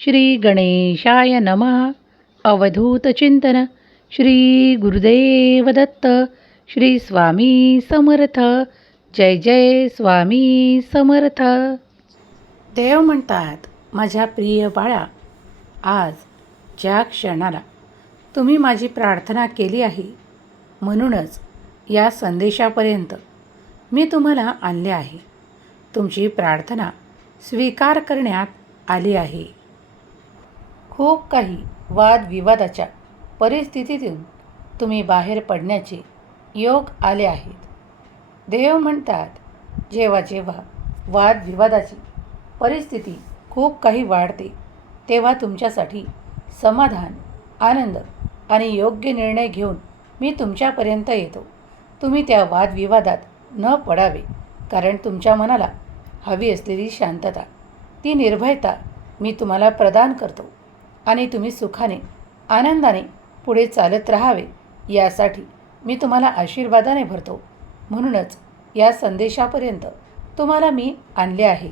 श्री गणेशाय नमः अवधूतचिंतन श्री गुरुदेव दत्त. श्री स्वामी समर्थ. जय जय स्वामी समर्थ. देव म्हणतात माझ्या प्रिय बाळा आज ज्या क्षणाला तुम्ही माझी प्रार्थना केली आहे म्हणूनच या संदेशापर्यंत मी तुम्हाला आणले आहे. तुमची प्रार्थना स्वीकार करण्यात आली आहे. खूप काही वादविवादाच्या परिस्थितीतून तुम्ही बाहेर पडण्याचे योग आले आहेत. देव म्हणतात जेव्हा जेव्हा वादविवादाची परिस्थिती खूप काही वाढते तेव्हा तुमच्यासाठी समाधान आनंद आणि योग्य निर्णय घेऊन मी तुमच्यापर्यंत येतो. तुम्ही त्या वादविवादात न पडावे कारण तुमच्या मनाला हवी असलेली शांतता ती निर्भयता मी तुम्हाला प्रदान करतो. आणि तुम्ही सुखाने आनंदाने पुढे चालत राहावे. यासाठी मी तुम्हाला आशीर्वादाने भरतो. म्हणूनच या संदेशापर्यंत तुम्हाला मी आणले आहे.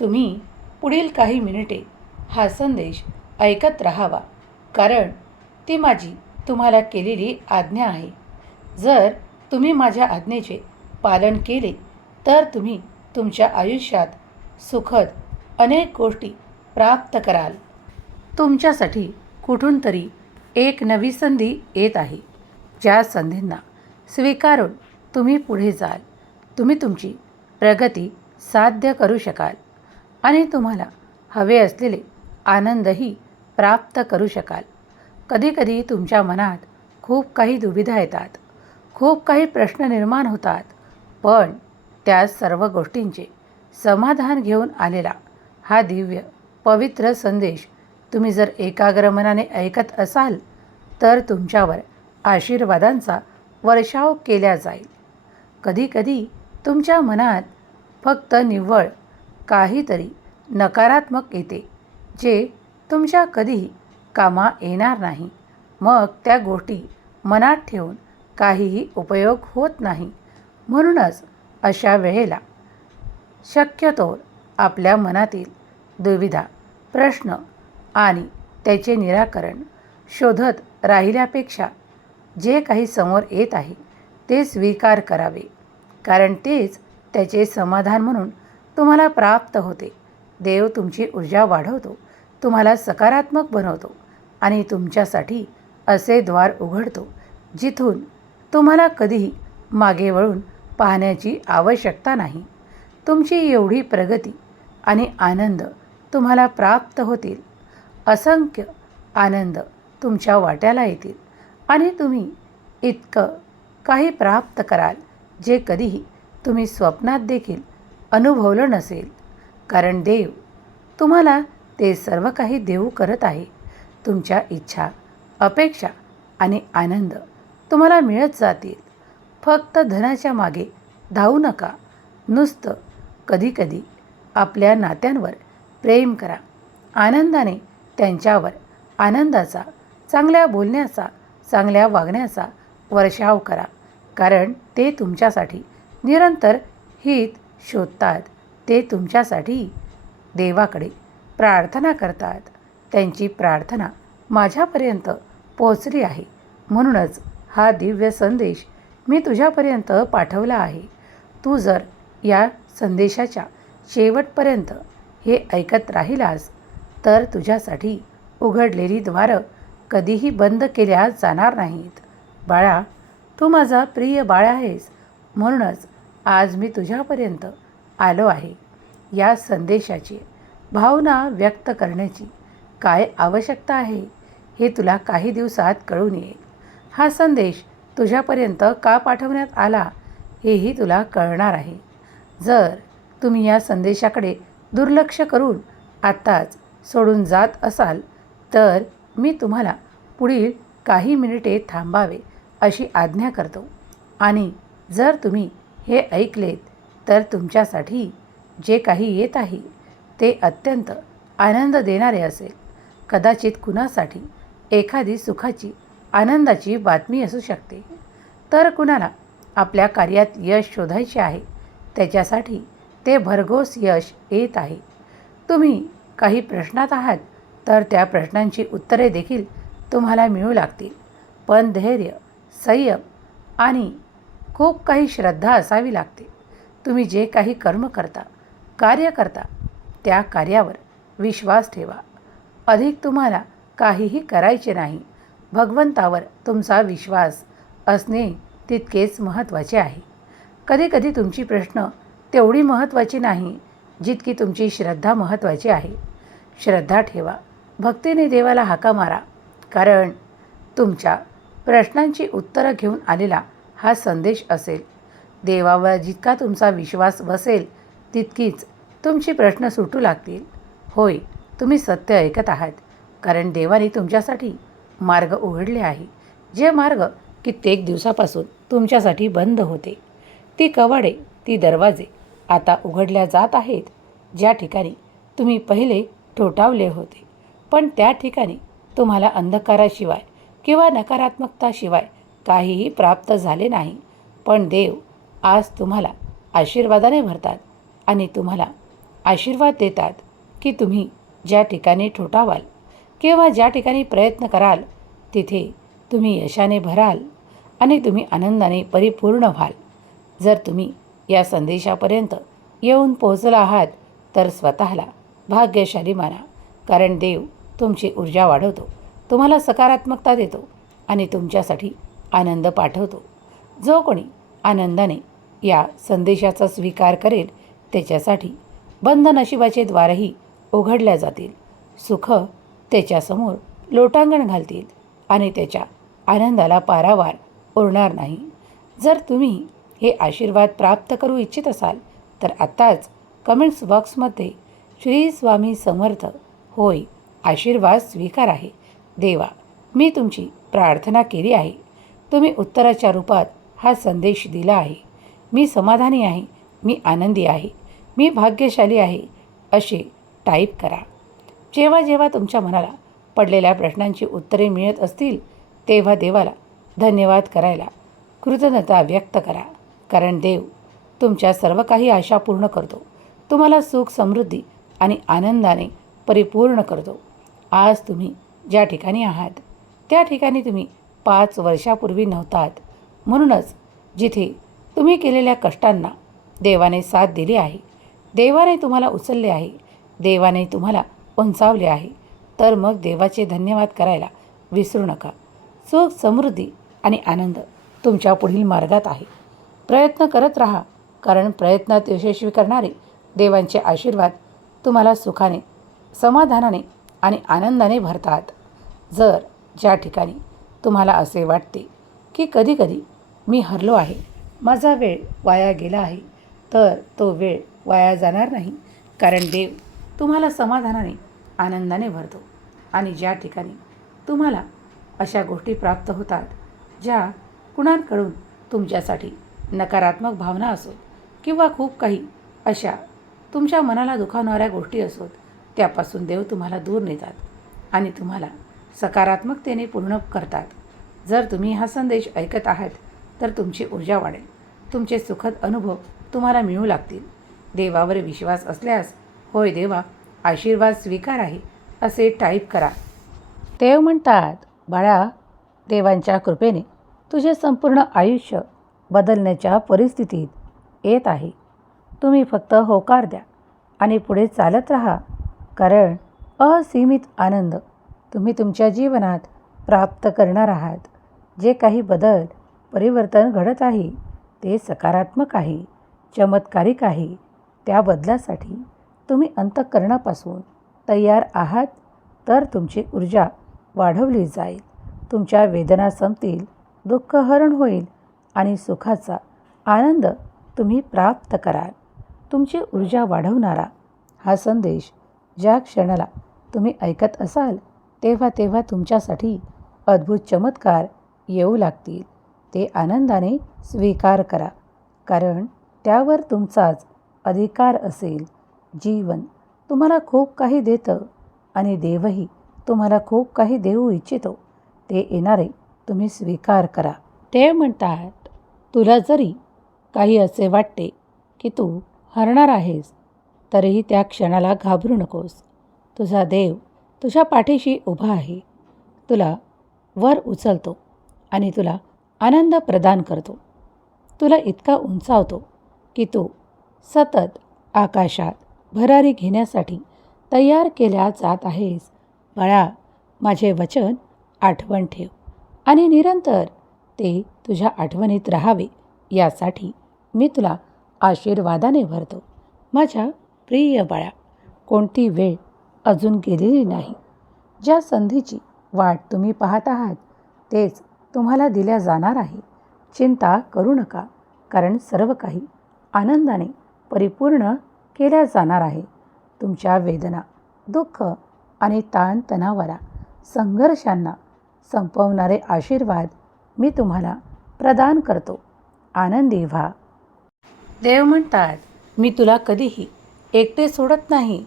तुम्ही पुढील काही मिनिटे हा संदेश ऐकत राहावा. कारण ती माझी तुम्हाला केलेली आज्ञा आहे. जर तुम्ही माझ्या आज्ञेचे पालन केले तर तुम्ही तुमच्या आयुष्यात सुखद अनेक गोष्टी प्राप्त कराल. तुमच्यासाठी कुठून तरी एक नवी संधी येत आहे. ज्या संधींना स्वीकारून तुम्ही पुढे जाल. तुम्ही तुमची प्रगती साध्य करू शकाल आणि तुम्हाला हवे असलेले आनंदही प्राप्त करू शकाल. कधीकधी तुमच्या मनात खूप काही दुविधा येतात. खूप काही प्रश्न निर्माण होतात. पण त्या सर्व गोष्टींचे समाधान घेऊन आलेला हा दिव्य पवित्र संदेश. तुम्ही जर एकाग्र मनाने ऐकत असाल तर तुमच्यावर आशीर्वादांचा वर्षाव केला जाईल. कधीकधी तुमच्या मनात फक्त निव्वळ काहीतरी नकारात्मक येते जे तुमच्या कधीही कामा येणार नाही. मग त्या गोष्टी मनात ठेवून काहीही उपयोग होत नाही. म्हणूनच अशा वेळेला शक्यतो आपल्या मनातील दुविधा प्रश्न आणि त्याचे निराकरण शोधत राहिल्यापेक्षा जे काही समोर येत आहे ते स्वीकार करावे. कारण तेच त्याचे समाधान म्हणून तुम्हाला प्राप्त होते. देव तुमची ऊर्जा वाढवतो तुम्हाला सकारात्मक बनवतो आणि तुमच्यासाठी असे द्वार उघडतो जिथून तुम्हाला कधीही मागे वळून पाहण्याची आवश्यकता नाही. तुमची एवढी प्रगती आणि आनंद तुम्हाला प्राप्त होतील. असंख्य आनंद तुमच्या वाट्याला येतील. आणि तुम्ही इतकं काही प्राप्त कराल जे कधीही तुम्ही स्वप्नात देखील अनुभवलं नसेल. कारण देव तुम्हाला ते सर्व काही देऊ करत आहे. तुमच्या इच्छा अपेक्षा आणि आनंद तुम्हाला मिळत जातील. फक्त धनाच्या मागे धावू नका. नुसतं कधीकधी आपल्या नात्यांवर प्रेम करा. आनंदाने त्यांच्यावर आनंदाचा चांगल्या बोलण्याचा चांगल्या वागण्याचा वर्षाव करा. कारण ते तुमच्यासाठी निरंतर हित शोधतात. ते तुमच्यासाठी देवाकडे प्रार्थना करतात. त्यांची प्रार्थना माझ्यापर्यंत पोचली आहे. म्हणूनच हा दिव्य संदेश मी तुझ्यापर्यंत पाठवला आहे. तू जर या संदेशाच्या शेवटपर्यंत हे ऐकत राहिलास तर तुझ्यासाठी उघडलेली द्वारं कधीही बंद केल्या जाणार नाहीत. बाळा तू माझा प्रिय बाळ आहेस म्हणूनच आज मी तुझ्यापर्यंत आलो आहे. या संदेशाची भावना व्यक्त करण्याची काय आवश्यकता आहे हे तुला काही दिवसात कळून येईल. हा संदेश तुझ्यापर्यंत का पाठवण्यात आला हेही तुला कळणार आहे. जर तुम्ही या संदेशाकडे दुर्लक्ष करून आत्ताच सोडून जात असाल तर मी तुम्हाला पुढील काही मिनिटे थांबावे अशी आज्ञा करतो. आणि जर तुम्ही हे ऐकलेत तर तुमच्यासाठी जे काही येत आहे ते अत्यंत आनंद देणारे असेल. कदाचित कुणासाठी एखादी सुखाची आनंदाची बातमी असू शकते. तर कुणाला आपल्या कार्यात यश शोधायचे आहे त्याच्यासाठी ते भरघोस यश येत आहे. तुम्ही काही प्रश्नात आहात तर त्या प्रश्नांची उत्तरे देखील तुम्हाला मिळू लागतील. पण धैर्य संयम आणि खूप काही श्रद्धा असावी लागते. तुम्ही जे काही कर्म करता कार्य करता त्या कार्यावर विश्वास ठेवा. अधिक तुम्हाला काहीही करायचे नाही भगवंतावर तुमचा विश्वास असणे तितकेच महत्त्वाचे आहे. कधीकधी तुमची प्रश्न तेवढी महत्त्वाची नाही जितकी तुमची श्रद्धा महत्त्वाची आहे. श्रद्धा ठेवा. भक्तीने देवाला हाका मारा. कारण तुमच्या प्रश्नांची उत्तरं घेऊन आलेला हा संदेश असेल. देवावर जितका तुमचा विश्वास बसेल तितकीच तुमची प्रश्न सुटू लागतील. होय तुम्ही सत्य ऐकत आहात. कारण देवाने तुमच्यासाठी मार्ग उघडले आहे. जे मार्ग कित्येक दिवसापासून तुमच्यासाठी बंद होते. ती कवाडे ती दरवाजे आता उघडल्या जात आहेत. ज्या ठिकाणी तुम्ही पहिले ठोठावले होते पण त्या ठिकाणी तुम्हाला अंधकाराशिवाय किंवा नकारात्मकताशिवाय काहीही प्राप्त झाले नाही. पण देव आज तुम्हाला आशीर्वादाने भरतात आणि तुम्हाला आशीर्वाद देतात की तुम्ही ज्या ठिकाणी ठोठावाल किंवा ज्या ठिकाणी प्रयत्न कराल तिथे तुम्ही यशाने भराल आणि तुम्ही आनंदाने परिपूर्ण व्हाल. जर तुम्ही या संदेशापर्यंत येऊन पोहोचला आहात तर स्वतःला भाग्यशाली माना. कारण देव तुमची ऊर्जा वाढवतो तुम्हाला सकारात्मकता देतो आणि तुमच्यासाठी आनंद पाठवतो. जो कोणी आनंदाने या संदेशाचा स्वीकार करेल त्याच्यासाठी बंद नशिबाचे द्वारही उघडल्या जातील. सुख त्याच्यासमोर लोटांगण घालतील आणि त्याच्या आनंदाला पारावार उरणार नाही. जर तुम्ही हे आशीर्वाद प्राप्त करू इच्छित असाल तर आत्ताच कमेंट्स बॉक्समध्ये श्री स्वामी समर्थ होय आशीर्वाद स्वीकार आहे. देवा मी तुमची प्रार्थना केली आहे. तुम्ही उत्तराच्या रूपात हा संदेश दिला आहे. मी समाधानी आहे मी आनंदी आहे मी भाग्यशाली आहे असे टाईप करा. जेव्हा जेव्हा तुमच्या मनाला पडलेल्या प्रश्नांची उत्तरे मिळत असतील तेव्हा देवाला धन्यवाद करायला कृतज्ञता व्यक्त करा. कारण देव तुमच्या सर्व काही आशा पूर्ण करतो. तुम्हाला सुख समृद्धी आणि आनंदाने परिपूर्ण करतो. आज तुम्ही ज्या ठिकाणी आहात त्या ठिकाणी तुम्ही पाच वर्षापूर्वी नव्हतात. म्हणूनच जिथे तुम्ही केलेल्या कष्टांना देवाने साथ दिली आहे देवाने तुम्हाला उचलले आहे देवाने तुम्हाला उंचावले आहे तर मग देवाचे धन्यवाद करायला विसरू नका. सुख समृद्धी आणि आनंद तुमच्या पुढील मार्गात आहे. प्रयत्न करत राहा. कारण प्रयत्नात यशस्वी करणारे देवांचे आशीर्वाद तुम्हाला सुखाने समाधानाने आणि आनंदाने भरतात. जर ज्या ठिकाणी तुम्हाला असे वाटते की कधीकधी मी हरलो आहे माझा वेळ वाया गेला आहे तर तो वेळ वाया जाणार नाही. कारण देव तुम्हाला समाधानाने आनंदाने भरतो. आणि ज्या ठिकाणी तुम्हाला अशा गोष्टी प्राप्त होतात ज्या कुणाकडून तुमच्यासाठी नकारात्मक भावना असोत किंवा खूप काही अशा तुमच्या मनाला दुखावणाऱ्या गोष्टी असोत त्यापासून देव तुम्हाला दूर नेतात आणि तुम्हाला सकारात्मकतेने पूर्ण करतात. जर तुम्ही हा संदेश ऐकत आहात तर तुमची ऊर्जा वाढेल. तुमचे सुखद अनुभव तुम्हाला मिळू लागतील. देवावर विश्वास असल्यास होय देवा आशीर्वाद स्वीकार आहे असे टाईप करा. देव म्हणतात बाळा देवांच्या कृपेने तुझे संपूर्ण आयुष्य बदलण्याच्या परिस्थितीत येत आहे. तुम्ही फक्त होकार द्या आणि पुढे चालत राहा. कारण असीमित आनंद तुम्ही तुमच्या जीवनात प्राप्त करणार आहात. जे काही बदल परिवर्तन घडत आहे ते सकारात्मक आहे चमत्कारिक आहे. त्या बदलासाठी तुम्ही अंतःकरणापासून तयार आहात तर तुमची ऊर्जा वाढवली जाईल. तुमच्या वेदना संपतील दुःख हरण होईल आणि सुखाचा आनंद तुम्ही प्राप्त कराल. तुमची ऊर्जा वाढवणारा हा संदेश ज्या क्षणाला तुम्ही ऐकत असाल तेव्हा तेव्हा तुमच्यासाठी अद्भुत चमत्कार येऊ लागतील. ते आनंदाने स्वीकार करा कारण त्यावर तुमचाच अधिकार असेल. जीवन तुम्हाला खूप काही देतं आणि देवही तुम्हाला खूप काही देऊ इच्छितो. ते येणारे तुम्ही स्वीकार करा. ते म्हणतात तुला जरी काही असे वाटते की तू हरणार आहेस तरीही त्या क्षणाला घाबरू नकोस. तुझा देव तुझ्या पाठीशी उभा आहे. तुला वर उचलतो आणि तुला आनंद प्रदान करतो. तुला इतका उंचावतो की तू सतत आकाशात भरारी घेण्यासाठी तयार केल्या जात आहेस. बाळा माझे वचन आठवण ठेव आणि निरंतर ते तुझ्या आठवणीत राहावे यासाठी मी तुला आशीर्वादाने भरतो. माझ्या प्रिय बाळा कोणती वेळ अजून गेलेली नाही. ज्या संधीची वाट तुम्ही पाहत आहात तेच तुम्हाला दिल्या जाणार आहे. चिंता करू नका कारण सर्व काही आनंदाने परिपूर्ण केल्या जाणार आहे. तुमच्या वेदना दुःख आणि ताणतणावाला संघर्षांना संपवणारे आशीर्वाद मी तुम्हाला प्रदान करतो. आनंदी व्हा देव म्हणतात मी तुला कधीही एकटे सोडत नाही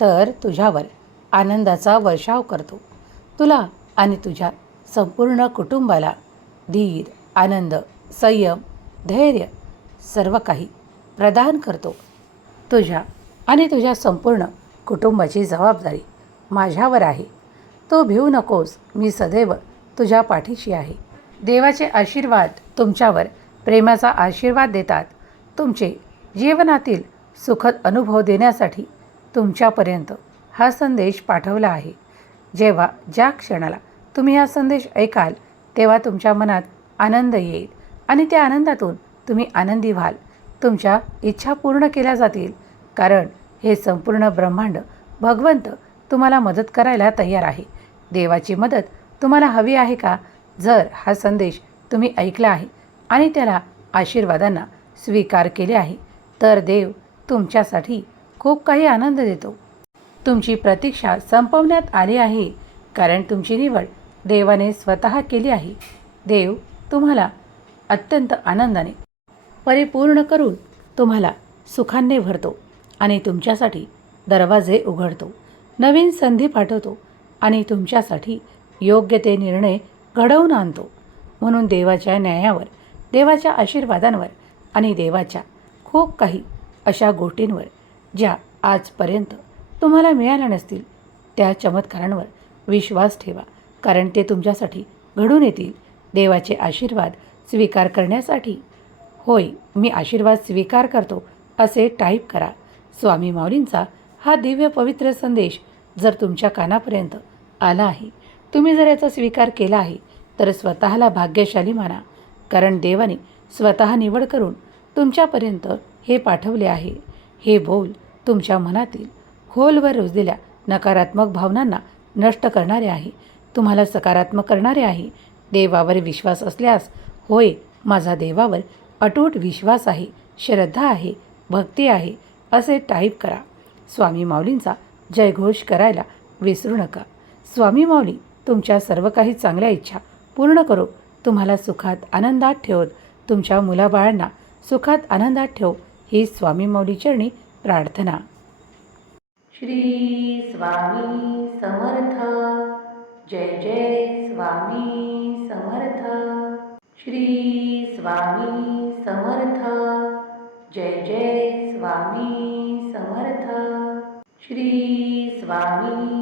तर तुझ्यावर आनंदाचा वर्षाव करतो. तुला आणि तुझ्या संपूर्ण कुटुंबाला धीर आनंद संयम धैर्य सर्व काही प्रदान करतो. तुझ्या आणि तुझ्या संपूर्ण कुटुंबाची जबाबदारी माझ्यावर आहे. तो भिवू नकोस मी सदैव तुझ्या पाठीशी आहे. देवाचे आशीर्वाद तुमच्यावर प्रेमाचा आशीर्वाद देतात. तुमचे जीवनातील सुखद अनुभव देण्यासाठी तुमच्यापर्यंत हा संदेश पाठवला आहे. जेव्हा ज्या क्षणाला तुम्ही हा संदेश ऐकाल तेव्हा तुमच्या मनात आनंद येईल आणि त्या आनंदातून तुम्ही आनंदी व्हाल. तुमच्या इच्छा पूर्ण केल्या जातील कारण हे संपूर्ण ब्रह्मांड भगवंत तुम्हाला मदत करायला तयार आहे. देवाची मदत तुम्हाला हवी आहे का? जर हा संदेश तुम्ही ऐकला आहे आणि त्याला आशीर्वादांना स्वीकार केले आहे तर देव तुमच्यासाठी खूप काही आनंद देतो. तुमची प्रतीक्षा संपवण्यात आली आहे कारण तुमची निवड देवाने स्वतः केली आहे. देव तुम्हाला अत्यंत आनंदाने परिपूर्ण करून तुम्हाला सुखाने भरतो आणि तुमच्यासाठी दरवाजे उघडतो नवीन संधी पाठवतो आणि तुमच्यासाठी योग्य ते निर्णय घडवून आणतो. म्हणून देवाच्या न्यायावर देवाच्या आशीर्वादांवर आणि देवाच्या खूप काही अशा गोष्टींवर ज्या आजपर्यंत तुम्हाला मिळाल्या नसतील त्या चमत्कारांवर विश्वास ठेवा. कारण ते तुमच्यासाठी घडून येतील. देवाचे आशीर्वाद स्वीकार करण्यासाठी. होय मी आशीर्वाद स्वीकार करतो असे टाईप करा. स्वामी माऊलींचा हा दिव्य पवित्र संदेश जर तुमच्या कानापर्यंत आला आहे तुम्ही जर याचा स्वीकार केला आहे तर स्वतःला भाग्यशाली माना. कारण देवाने स्वतः निवड करून तुमच्यापर्यंत हे पाठवले आहे. हे बोल तुमच्या मनातील खोलवर रुजलेल्या नकारात्मक भावनांना नष्ट करणारे आहे. तुम्हाला सकारात्मक करणारे आहे. देवावर विश्वास असल्यास होय माझा देवावर अटूट विश्वास आहे श्रद्धा आहे भक्ती आहे असे टाईप करा. स्वामी माऊलींचा जयघोष करायला विसरू नका. स्वामी माऊली तुमच्या सर्व काही चांगल्या इच्छा पूर्ण करो. तुम्हाला सुखात आनंदात ठेवत. तुमच्या मुलाबाळांना सुखात आनंदात ठेव. ही स्वामी मौलीचरणी प्रार्थना. श्री स्वामी समर्थ. जय जय स्वामी समर्थ. श्री स्वामी समर्थ. जय जय स्वामी समर्थ. श्री स्वामी